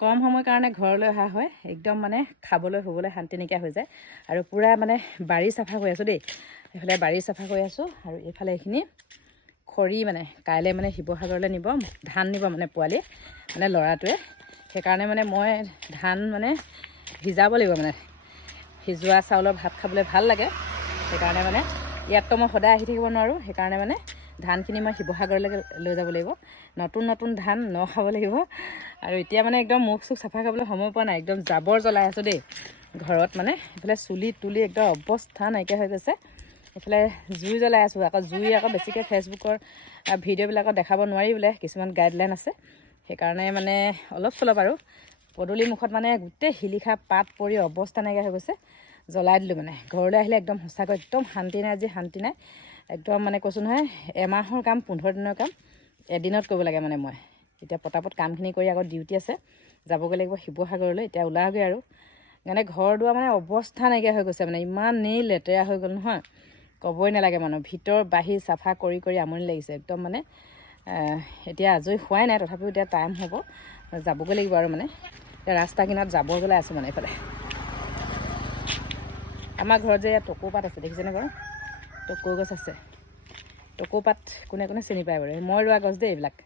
কম সময়ৰ কাৰণে ঘৰলৈ অহা হয় একদম মানে খাবলৈ শুবলৈ শান্তি নাইকিয়া হৈ যায় আৰু পূৰা মানে বাৰী চাফা কৰি আছোঁ দেই এইফালে বাৰী চাফা কৰি আছোঁ আৰু এইফালে এইখিনি খৰি মানে কাইলৈ মানে শিৱসাগৰলৈ নিব ধান নিব মানে পোৱালি মানে ল'ৰাটোৱে সেইকাৰণে মানে মই ধান মানে ভিজাব লাগিব মানে সিজোৱা চাউলৰ ভাত খাবলৈ ভাল লাগে সেইকাৰণে মানে ইয়াততো মই সদায় আহি থাকিব নোৱাৰোঁ সেইকাৰণে মানে ধানখিনি মই শিৱসাগৰলৈকে লৈ যাব লাগিব নতুন নতুন ধান ন খাব লাগিব আৰু এতিয়া মানে একদম মুখ চুখ চাফা কৰিবলৈ সময় পোৱা নাই একদম জাবৰ জ্বলাই আছোঁ দেই ঘৰত মানে এইফালে চুলি তুলি একদম অৱস্থা নাইকিয়া হৈ গৈছে এইফালে জুই জ্বলাই আছোঁ আকৌ জুই আকৌ বেছিকৈ ফেচবুকৰ ভিডিঅ'বিলাকত দেখাব নোৱাৰি বোলে কিছুমান গাইডলাইন আছে সেইকাৰণে মানে অলপ চলপ আৰু পদূলি মুখত মানে গোটেই শিলিখা পাত পৰি অৱস্থা নাইকিয়া হৈ গৈছে জ্বলাই দিলোঁ মানে ঘৰলৈ আহিলে একদম সঁচাকৈ একদম শান্তি নাই আজি শান্তি নাই একদম মানে কৈছোঁ নহয় এমাহৰ কাম 15 দিনৰ কাম এদিনত কৰিব লাগে মানে মই এতিয়া পটাপট কামখিনি কৰি আকৌ ডিউটি আছে যাবগৈ লাগিব শিৱসাগৰলৈ এতিয়া ওলাওগৈ আৰু মানে ঘৰ দুৱাৰ মানে অৱস্থা নাইকিয়া হৈ গৈছে মানে ইমানেই লেতেৰা হৈ গ'ল নহয় ক'বই নালাগে মানুহ ভিতৰ বাহিৰ চাফা কৰি কৰি আমনি লাগিছে একদম মানে এতিয়া আজৰি হোৱাই নাই তথাপিও এতিয়া টাইম হ'ব যাবগৈ লাগিব আৰু মানে এতিয়া ৰাস্তা কিনাৰত জাবৰ জ্বলাই আছোঁ মানে এইফালে আমাৰ ঘৰত যে ইয়াত টকৌপাত আছে দেখিছেনে বাৰু টকৌ গছ আছে টকৌপাত কোনে কোনে চিনি পায় বাৰু মই ৰোৱা গছ দেই এইবিলাক